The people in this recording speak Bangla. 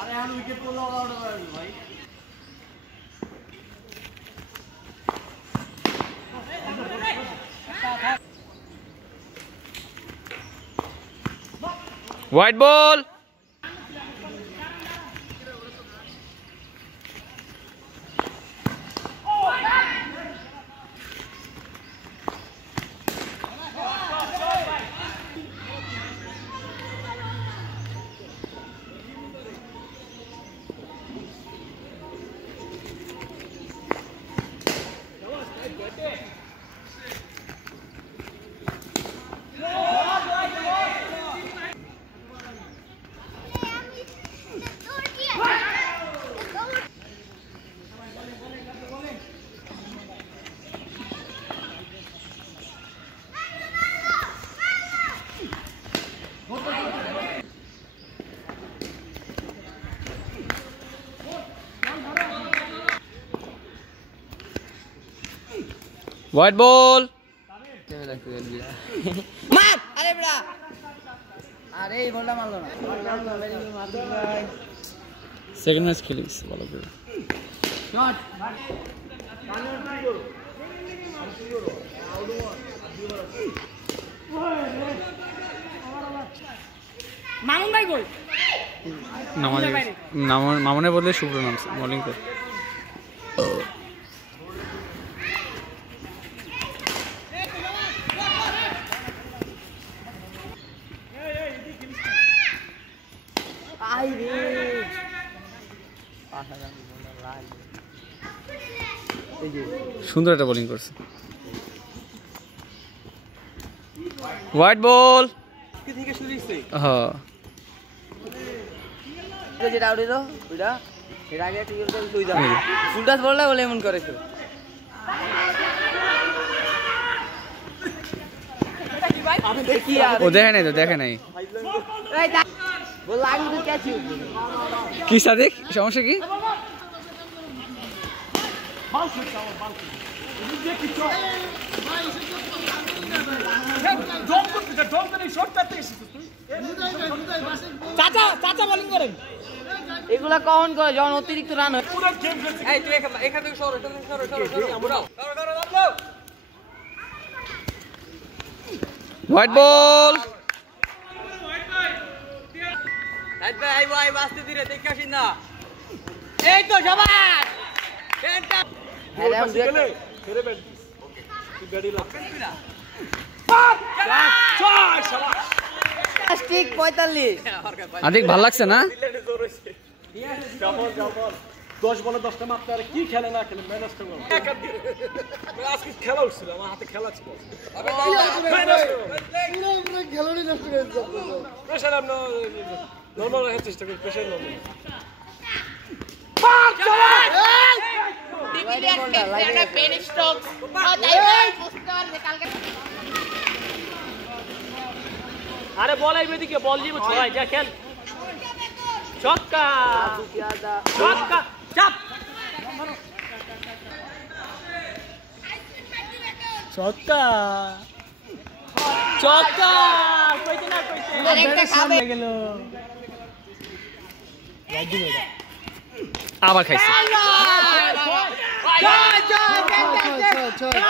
আরে আমি উইকেট পড়লো আউট হবে ভাই White ball. White ball. মার আরে বড়া আরে এই বলটা মারলো না Second match খেলিস ভালো করে শট মামুন ভাই গোল মামুনের বদলে শুভ্র নামছে বোলিং করে সুন্দর একটা বোলিং করছে হোয়াইট বল থেকে শুরু হইছে হ্যাঁ যেটা আউট হলো ওইটা এর আগে একটা ইউর করে তুই দাও ফুল টাচ বললা বলে এমন করেছো আমি দেখি আর ও দেখে নাই এই বল লাগি তো ক্যাচ কি সাদিক সমস্যা কি চাচা বোলিং করেন এগুলা কখন করে যখন অতিরিক্ত রান হয় এই তুই এখান থেকে সরো হোয়াইট বল রাইট ভাই আই বাসতে দিরে দেখে আসিন না এই তো শাবাশ ব্যাটটা হ্যাঁ রাম গেলে ফেরে ব্যাট তুই ব্যাডি লাগ শাবাশ ঠিক 45 আদিক ভালো লাগছে না জাফর 10 বলে 10টা মারতে আর কি খেলে না খেলে ম্যানেজ করব আজকে খেলা হচ্ছিল আমার হাতে খেলা ছিল পুরো খেলারই নষ্ট করে দিল প্রেসার আমরা নরমাল রাখার চেষ্টা করি প্রেসার নরমাল আরে বল আইবে দিকে বল দিব ছয় যা খেল ছক্কা ছক্কা চাপ ছক্কা ছক্কা কইতে না কইতে আরেকটা খাবে গেল আবার খাইছে ছয়